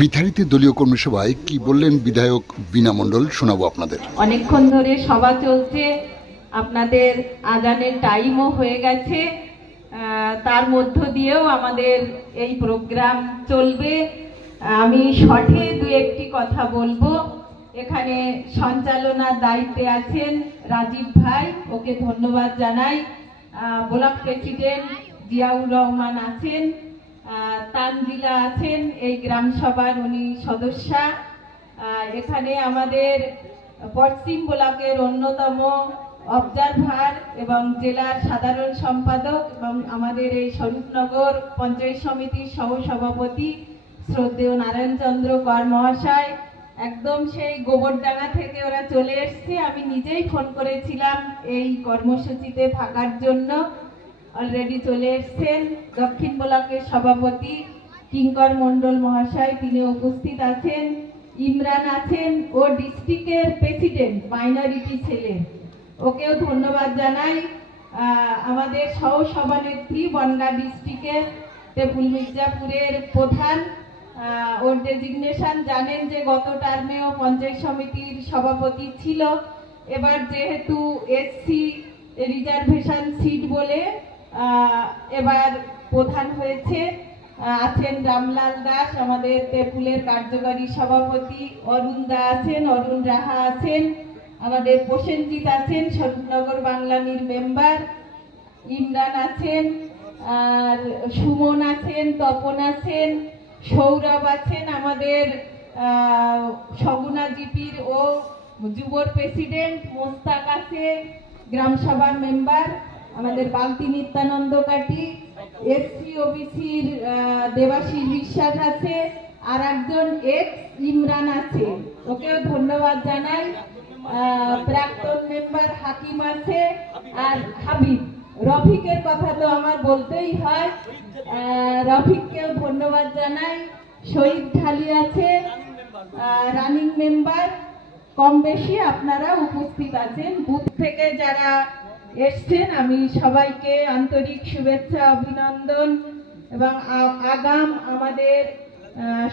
বিথারিতে দলীয় কর্মী সভায় কি বললেন বিধায়ক বীণা মণ্ডল, শোনাবো আপনাদের। অনেকক্ষণ ধরে সভা চলছে, আপনাদের আজানের টাইমও হয়ে গেছে, তার মধ্য দিয়েও আমাদের এই প্রোগ্রাম চলবে। আমি শর্টে দু একটি কথা বলবো। এখানে সঞ্চালনার দায়িত্বে আছেন রাজীব ভাই, ওকে ধন্যবাদ জানাই। ব্লক প্রেসিডেন্ট জিয়াউর রহমান আছেন, তানজিলা আছেন, এই গ্রাম সভার উনি সদস্যা। এখানে আমাদের পশ্চিম ব্লকের অন্যতম অবজারভার এবং জেলার সাধারণ সম্পাদক এবং আমাদের এই স্বরূপনগর পঞ্চায়েত সমিতির সহসভাপতি শ্রদ্ধেয় নারায়ণচন্দ্র কর মহাশয়, একদম সেই গোবরডাঙ্গা থেকে ওরা চলে এসছে। আমি নিজেই ফোন করেছিলাম এই কর্মসূচিতে থাকার জন্য, অলরেডি চলে এসছেন। দক্ষিণ ব্লকের সভাপতি কিঙ্কর মণ্ডল মহাশয়, তিনি উপস্থিত আছেন। ইমরান আছেন, ও ডিস্ট্রিক্টের প্রেসিডেন্ট, মাইনরিটি ছেলে, ওকেও ধন্যবাদ জানাই। আমাদের সহ সভানেত্রী বনগাঁ ডিস্ট্রিক্টের টেপুল মির্জাপুরের প্রধান, ওর ডেজিগনেশন জানেন যে গত টার্মেও পঞ্চায়েত সমিতির সভাপতি ছিল, এবার যেহেতু এসসি রিজার্ভেশন সিট বলে এবার প্রধান হয়েছে। আছেন রামলাল দাস, আমাদের তেপুলের কার্যকারী সভাপতি, অরুণ দা আছেন, অরুণ রাহা আছেন, আমাদের প্রসেনজিৎ আছেন, স্বরূপনগর বাংলানির মেম্বার, ইমরান আছেন, আর সুমন আছেন, তপন আছেন, সৌরভ আছেন, আমাদের সগুনা জিপির ও যুবর প্রেসিডেন্ট মোস্তাক আছে, গ্রাম সভার মেম্বার, আমাদের বালতি নিত্যানন্দ কাটি, এসসি ওবিসির দেবাশিস বিশ্বাস আছে, আর একজন এক্স ইমরান আছে, ওকেও ধন্যবাদ জানাই। প্রাক্তন মেম্বার হাকিম আছে, আর হাবিব। রফিকের কথা তো আমার বলতেই হয়, রফিককেও ধন্যবাদ জানাই। শহীদ ঢালি আছে, রানিং মেম্বার। কম বেশি আপনারা উপস্থিত আছেন। বুথ থেকে যারা এসছেন আমি সবাইকে আন্তরিক শুভেচ্ছা, অভিনন্দন এবং আগাম আমাদের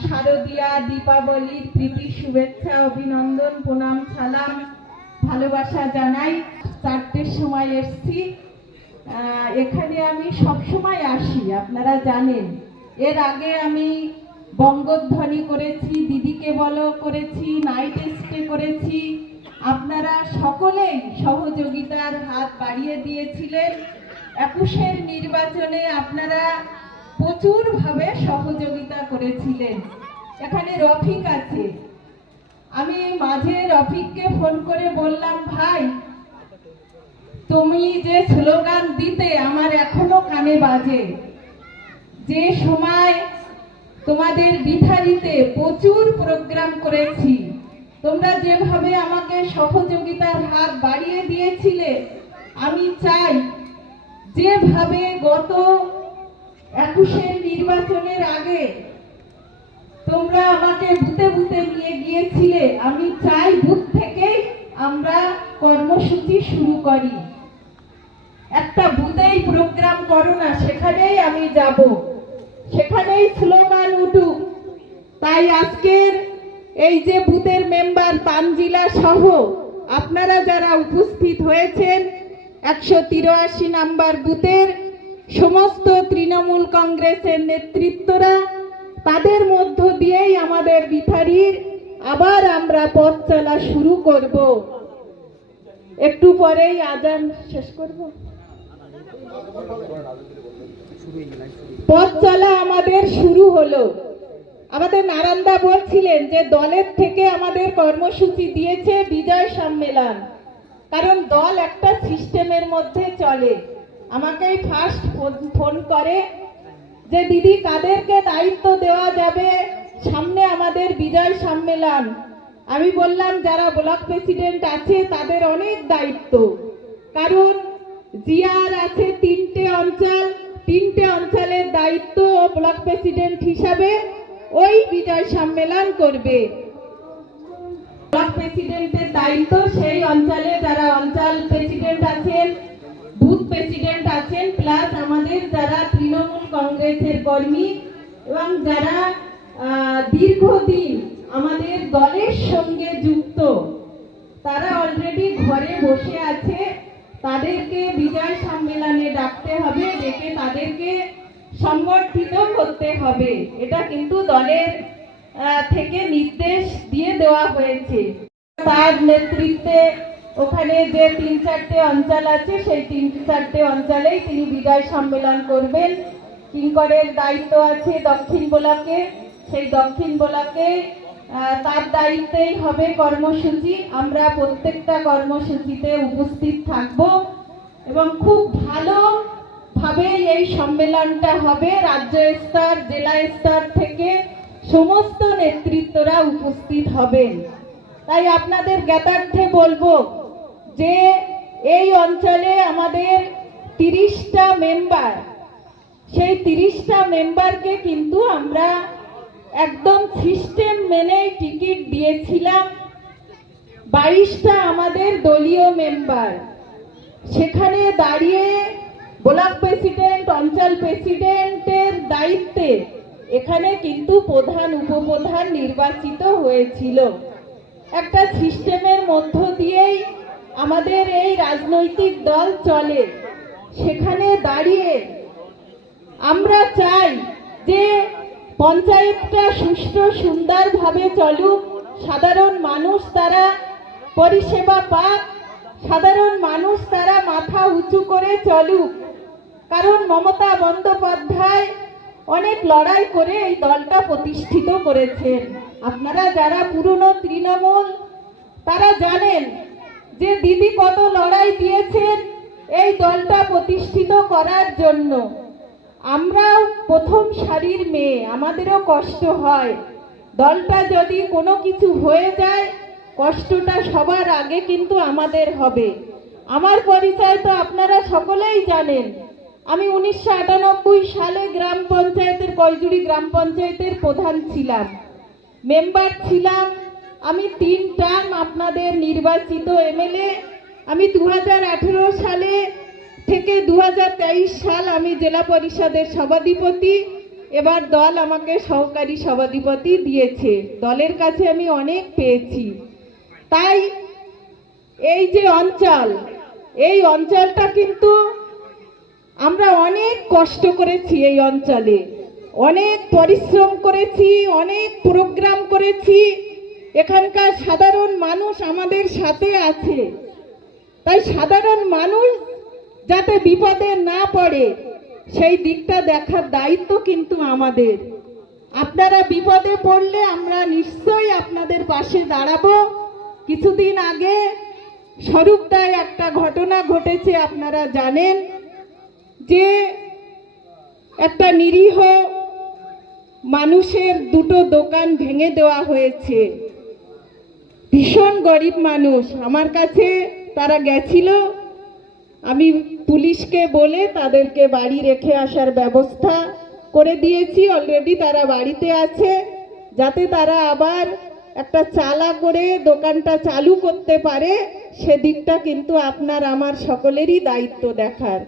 শারদীয়া দীপাবলির প্রীতি শুভেচ্ছা, অভিনন্দন, প্রণাম, সালাম, ভালোবাসা জানাই। 4টের সময় এসছি। এখানে আমি সব সময় আসি, আপনারা জানেন। এর আগে আমি বঙ্গধ্বনি করেছি, দিদিকে বলো করেছি, নাইট স্টে করেছি। আপনারা সকলেই সহযোগিতার হাত বাড়িয়ে দিয়েছিলেন। 21-এর নির্বাচনে আপনারা প্রচুরভাবে সহযোগিতা করেছিলেন। এখানে রফিক আছে, আমি মাঝে রফিককে ফোন করে বললাম, ভাই তুমি যে স্লোগান দিতে আমার এখনো কানে বাজে, যে সময় তোমাদের বিথারিতে প্রচুর প্রোগ্রাম করেছি, তোমরা যেভাবে আমাকে সহযোগিতার হাত বাড়িয়ে দিয়েছিলে, আমি চাই যেভাবে গত 21-এর নির্বাচনের আগে তোমরা আমাকে বুথে বুথে নিয়ে গিয়েছিলে, আমি চাই বুথ থেকেই আমরা কর্মসূচি শুরু করি। একটা বুথেই প্রোগ্রাম করো না, সেখানেই আমি যাব, সেখানেই স্লোগান উঠুক। তাই আজকের এই যে বুথের মেম্বার তানজিলা সহ আপনারা যারা উপস্থিত হয়েছেন, 183 নাম্বার বুথের সমস্ত তৃণমূল কংগ্রেসের নেতৃত্বরা, তাদের মধ্য দিয়েই আমাদের বিথারির আবার আমরা পথ চলা শুরু করব। একটু পরেই আজান শেষ করব। পথ চলা আমাদের শুরু হলো। আমাদের নারায়ণদা বলছিলেন যে দলের থেকে আমাদের কর্মসূচি দিয়েছে বিজয় সম্মেলন, কারণ দল একটা সিস্টেমের মধ্যে চলে। আমাকেই ফার্স্ট ফোন করে যে দিদি কাদেরকে দায়িত্ব দেওয়া যাবে, সামনে আমাদের বিজয় সম্মেলন। আমি বললাম যারা ব্লক প্রেসিডেন্ট আছে তাদের অনেক দায়িত্ব, কারণ জিআর আছে 3টে অঞ্চল, 3টে অঞ্চলের দায়িত্ব ব্লক প্রেসিডেন্ট হিসাবে ওই বিজয় সম্মেলন করবে। ব্লক প্রেসিডেন্টের দায়িত্ব সেই অঞ্চলে যারা অঞ্চল প্রেসিডেন্ট আছেন, বুথ প্রেসিডেন্ট আছেন, প্লাস আমাদের যারা তৃণমূল কংগ্রেসের কর্মী এবং যারা দীর্ঘদিন আমাদের দলের সঙ্গে যুক্ত, তারা অলরেডি ঘরে বসে আছে। তাদেরকে বিজয় সম্মেলনে ডাকতে হবে, ডেকে তাদেরকে সংগঠিত করতে হবে। এটা কিন্তু দলের থেকে নির্দেশ দিয়ে দেওয়া হয়েছে। তার নেতৃত্বে ওখানে যে 3-4টে অঞ্চল আছে, সেই 3-4টে অঞ্চলেই তিনি বিজয় সম্মেলন করবেন। কিঙ্করের দায়িত্ব আছে দক্ষিণ ব্লকে, সেই দক্ষিণ ব্লকে তার দায়িত্বেই হবে কর্মসূচি। আমরা প্রত্যেকটা কর্মসূচিতে উপস্থিত থাকব এবং খুব ভালোভাবে এই সম্মেলনটা হবে। রাজ্য স্তর, জেলা স্তর থেকে সমস্ত নেতৃত্বরা উপস্থিত হবেন। তাই আপনাদের জ্ঞাতার্থে বলবো যে এই অঞ্চলে আমাদের 30টা মেম্বার, সেই 30টা মেম্বারকে কিন্তু আমরা একদম সিস্টেম মেনেই টিকিট দিয়েছিলাম। 22টা আমাদের দলীয় মেম্বার। সেখানে দাঁড়িয়ে ব্লক প্রেসিডেন্ট, অঞ্চল প্রেসিডেন্টের দায়িত্বে এখানে কিন্তু প্রধান উপপ্রধান নির্বাচিত হয়েছিল। একটা সিস্টেমের মধ্য দিয়েই আমাদের এই রাজনৈতিক দল চলে। সেখানে দাঁড়িয়ে আমরা চাই যে পঞ্চায়েতটা সুষ্ঠু সুন্দরভাবে চলুক, সাধারণ মানুষ তারা পরিষেবা পাক, সাধারণ মানুষ তারা মাথা উঁচু করে চলুক। কারণ মমতা বন্দ্যোপাধ্যায় অনেক লড়াই করে এই দলটা প্রতিষ্ঠিত করেছেন। আপনারা যারা পুরনো তৃণমূল তারা জানেন যে দিদি কত লড়াই দিয়েছেন এই দলটা প্রতিষ্ঠিত করার জন্য। আমরাও প্রথম সারির মেয়ে, আমাদেরও কষ্ট হয়। দলটা যদি কোনো কিছু হয়ে যায়, কষ্টটা সবার আগে কিন্তু আমাদের হবে। আমার পরিচয় তো আপনারা সকলেই জানেন। আমি 1998 সালে গ্রাম পঞ্চায়েতের, কয়জুড়ি গ্রাম পঞ্চায়েতের প্রধান ছিলাম, মেম্বার ছিলাম। আমি 3 টার্ম আপনাদের নির্বাচিত এমএলএ। আমি 2018 সালে থেকে 2023 সাল আমি জেলা পরিষদের সভাধিপতি। এবার দল আমাকে সহকারী সভাধিপতি দিয়েছে। দলের কাছে আমি অনেক পেয়েছি। তাই এই যে অঞ্চল, এই অঞ্চলটা কিন্তু আমরা অনেক কষ্ট করেছি। এই অঞ্চলে অনেক পরিশ্রম করেছি, অনেক প্রোগ্রাম করেছি। এখানকার সাধারণ মানুষ আমাদের সাথে আছে। তাই সাধারণ মানুষ যাতে বিপদে না পড়ে সেই দিকটা দেখার দায়িত্ব কিন্তু আমাদের। আপনারা বিপদে পড়লে আমরা নিশ্চয়ই আপনাদের পাশে দাঁড়াবো। কিছুদিন আগে স্বরূপদায় একটা ঘটনা ঘটেছে, আপনারা জানেন যে একটা নিরীহ মানুষের 2টো দোকান ভেঙে দেওয়া হয়েছে। ভীষণ গরিব মানুষ। আমার কাছে তারা গেছিল, আমি পুলিশকে বলে তাদেরকে বাড়ি রেখে আসার ব্যবস্থা করে দিয়েছি। অলরেডি তারা বাড়িতে আছে, যাতে তারা আবার একটা চালা করে দোকানটা চালু করতে পারে। সেদিকটা কিন্তু আপনার আমার সকলেরই দায়িত্ব দেখার।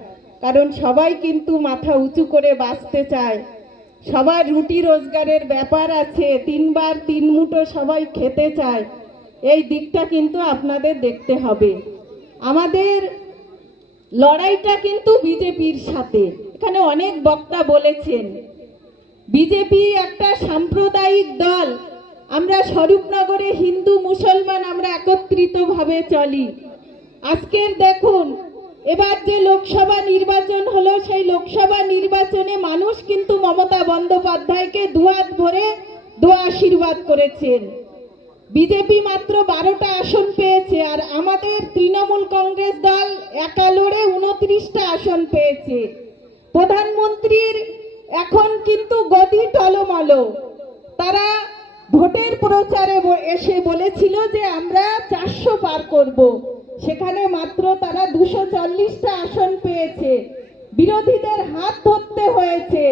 কারণ সবাই কিন্তু মাথা উঁচু করে বাঁচতে চায়, সবার রুটি রোজগারের ব্যাপার আছে, 3 বার 3 মুঠো সবাই খেতে চায়। এই দিকটা কিন্তু আপনাদের দেখতে হবে। আমাদের লড়াইটা কিন্তু বিজেপির সাথে। এখানে অনেক বক্তা বলেছেন বিজেপি একটা সাম্প্রদায়িক দল। আমরা স্বরূপনগরে হিন্দু মুসলমান আমরা একত্রিতভাবে চলি। আজকের দেখুন, এবার যে লোকসভা নির্বাচন হলো, সেই লোকসভা নির্বাচনে মানুষ কিন্তু মমতা বন্দ্যোপাধ্যায়কে দুহাত ভরে দোয়া আশীর্বাদ করেছেন। বিজেপি মাত্র 12টা আসন পেয়েছে, আর আমাদের তৃণমূল কংগ্রেস দল একা লড়ে 29টা আসন পেয়েছে। প্রধানমন্ত্রীর এখন কিন্তু গদি টলমল। তারা ভোটের প্রচারে এসে বলেছিল যে আমরা 400 পার করব, সেখানে মাত্র তারা 240টা আসন পেয়েছে। বিরোধীদের হাত ধরতে হয়েছে।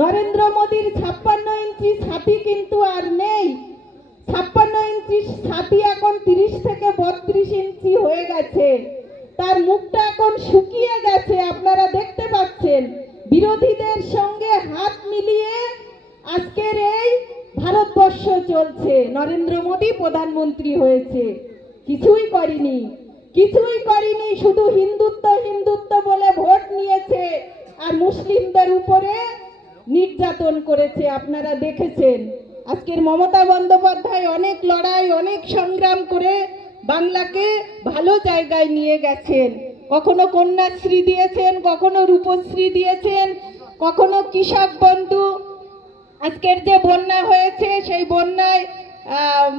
নরেন্দ্র মোদীর 56 ইঞ্চি ছাতি কিন্তু আর নেই। 56 ইঞ্চি ছাতি এখন 30 থেকে 32 ইঞ্চি হয়ে গেছে। তার মুখটা এখন শুকিয়ে গেছে, আপনারা দেখতে পাচ্ছেন। বিরোধীদের সঙ্গে হাত মিলিয়ে আজকের এই ভারতবর্ষ চলছে, নরেন্দ্র মোদী প্রধানমন্ত্রী হয়েছে, কিছুই করেনি, কিছুই করেনি, শুধু হিন্দুত্ব হিন্দুত্ব বলে ভোট নিয়েছে আর মুসলিমদের উপরে নির্যাতন করেছে। আপনারা দেখেছেন আজকের মমতা বন্দ্যোপাধ্যায় অনেক লড়াই অনেক সংগ্রাম করে বাংলাকে ভালো জায়গায় নিয়ে গেছেন। কখনো কন্যাশ্রী দিয়েছেন, কখনো রূপশ্রী দিয়েছেন, কখনো কৃষক বন্ধু। আজকের যে বন্যা হয়েছে সেই বন্যায়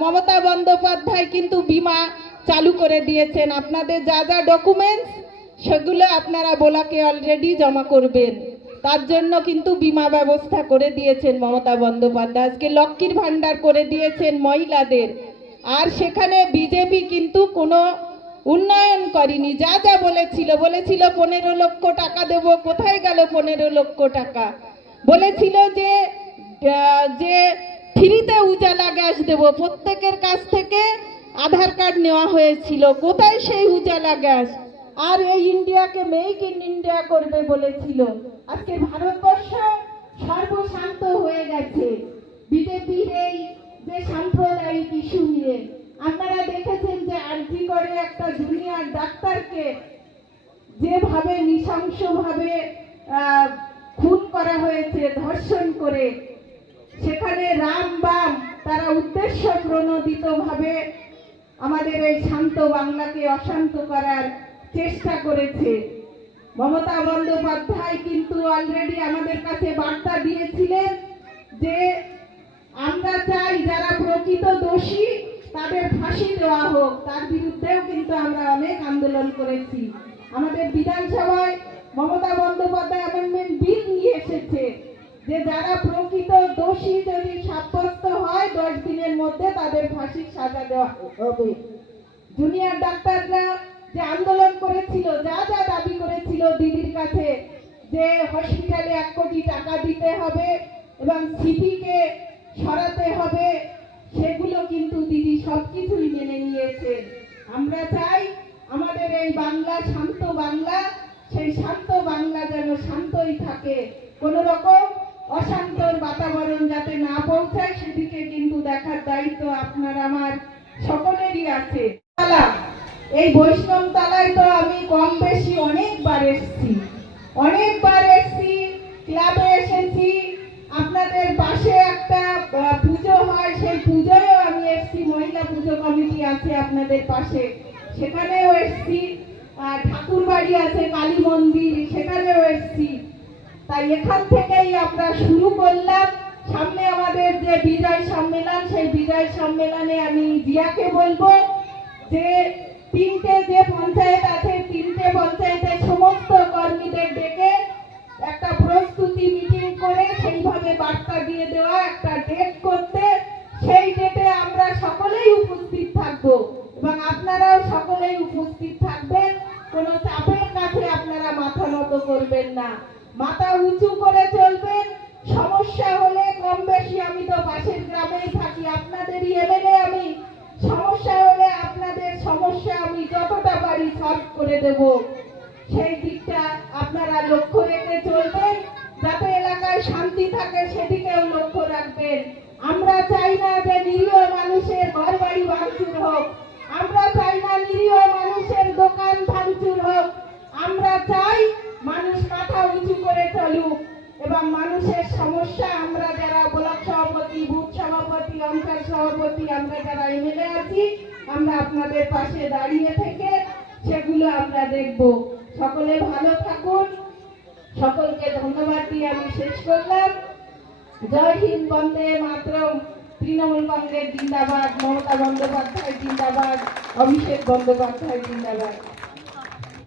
মমতা বন্দ্যোপাধ্যায় কিন্তু বীমা চালু করে দিয়েছেন। আপনাদের যা যা ডকুমেন্টস সেগুলো আপনারা বোলাকে অলরেডি জমা করবেন, তার জন্য কিন্তু বীমা ব্যবস্থা করে দিয়েছেন মমতা বন্দ্যোপাধ্যায়। আজকে লক্ষ্মীর ভান্ডার করে দিয়েছেন মহিলাদের। আর সেখানে বিজেপি কিন্তু কোনো উন্নয়ন করেনি। যা যা বলেছিল 15 লক্ষ টাকা দেব, কোথায় গেল 15 লক্ষ টাকা? বলেছিল যে ফ্রিতে উজালা গ্যাস দেব, প্রত্যেকের কাছ থেকে আধার কার্ড নেওয়া হয়েছিল, কোথায় সেই উজালা গ্যাস? আর এই ইন্ডিয়াকে মেক ইন ইন্ডিয়া করবে বলেছিল। আজকে ভারতবর্ষ সর্বশান্ত হয়ে গেছে বিজেপির এই যে সাম্প্রদায়িক ইস্যু নিয়ে। আপনারা দেখেছেন যে আরজি করে একটা জুনিয়র ডাক্তারকে যেভাবে নৃশংসভাবে খুন করা হয়েছে, ধর্ষণ করে, সেখানে রাম বাম তারা উদ্দেশ্য প্রণোদিতভাবে আমাদের এই শান্ত বাংলাকে অশান্ত করার চেষ্টা করেছে। মমতা বন্দ্যোপাধ্যায় কিন্তু অলরেডি আমাদের কাছে বার্তা দিয়েছিলেন যে আমরা চাই যারা প্রকৃত দোষী তাদের ফাঁসি দেওয়া হোক। তার বিরুদ্ধেও কিন্তু আমরা অনেক আন্দোলন করেছি। আমাদের বিধানসভায় মমতা বন্দ্যোপাধ্যায় অ্যামেন্ডমেন্ট বিল নিয়ে এসেছে যে যারা প্রকৃত দোষী যদি সাব্যস্ত হয় 10 দিনের মধ্যে তাদের ফাঁসির সাজা দেওয়া হবে। জুনিয়র ডাক্তাররা যে আন্দোলন করেছিল, যা যা দাবি করেছিল দিদির কাছে, যে হসপিটালে 1 কোটি টাকা দিতে হবে এবং সিপিকে সরাতে হবে, সেগুলো কিন্তু দিদি সবকিছুই মেনে নিয়েছে। আমরা চাই আমাদের এই বাংলা শান্ত বাংলা, সেই শান্ত বাংলা যেন শান্তই থাকে, কোন রকম অশান্তর বাতাবরণ যাতে না পৌঁছায় সেদিকে কিন্তু দেখার দায়িত্ব আপনার আমার সকলেরই আছে। এই বৈষ্ণব তলায় তো আমি কম বেশি অনেকবার এসেছি, ক্লাবে এসেছি। আপনাদের পাশে একটা পুজো হয়, সেই পুজোয়ও আমি এসেছি, মহিলা পুজো কমিটি আছে আপনাদের পাশে, সেখানেও এসেছি। ঠাকুর বাড়ি আছে, কালী মন্দির, সেখানেও এসেছি। তাই এখান থেকেই আমরা শুরু করলাম। সামনে আমাদের যে বিজয় সম্মেলন, সেই বিজয় সম্মেলনে আমি জিয়াকে বলবো যে 3টে যে পঞ্চায়েত আছে, 3টে পঞ্চায়েতের সমস্ত কর্মীদের ডেকে একটা প্রস্তুতি মিটিং করে সেইভাবে বার্তা দিয়ে দেওয়া, একটা ডেট করতে, সেই ডেটে আমরা সকলেই উপস্থিত থাকবো এবং আপনারাও সকলেই উপস্থিত থাকবেন। কোনো চাপের কাছে আপনারা মাথা নত করবেন না, মাথা উঁচু করে চলবেন। সমস্যা হলে কম বেশি, আমি তো পাশের গ্রামেই থাকি, আপনাদেরই এমএলএ আমি, সমস্যা হলে আপনাদের সমস্যা আমি যতটা পারি সলভ করে দেব। সেই দিকটা আপনারা লক্ষ্য রেখে চলবেন, যাতে এলাকায় শান্তি থাকে সেদিকেও লক্ষ্য রাখবেন। আমরা চাই না যে নিরীহ মানুষের ঘর বাড়ি ভাঙচুর হোক, আমরা চাই না নিরীহ মানুষের দোকান ভাঙচুর হোক। আমরা চাই মানুষ মাথা উঁচু করে চলুক এবং মানুষের সমস্যা, আমরা যারা ব্লক সভাপতি, বুথ সভাপতি, অঞ্চল সভাপতি, আমরা যারা এমএলএ আছি, আমরা আপনাদের পাশে দাঁড়িয়ে থেকে সেগুলো আমরা দেখব। সকলে ভালো থাকুন, সকলকে ধন্যবাদ দিয়ে আমি শেষ করলাম। জয় হিন্দ, বন্দে মাতরম। তৃণমূল কংগ্রেস জিন্দাবাদ, মমতা বন্দ্যোপাধ্যায় জিন্দাবাদ, অভিষেক বন্দ্যোপাধ্যায় জিন্দাবাদ।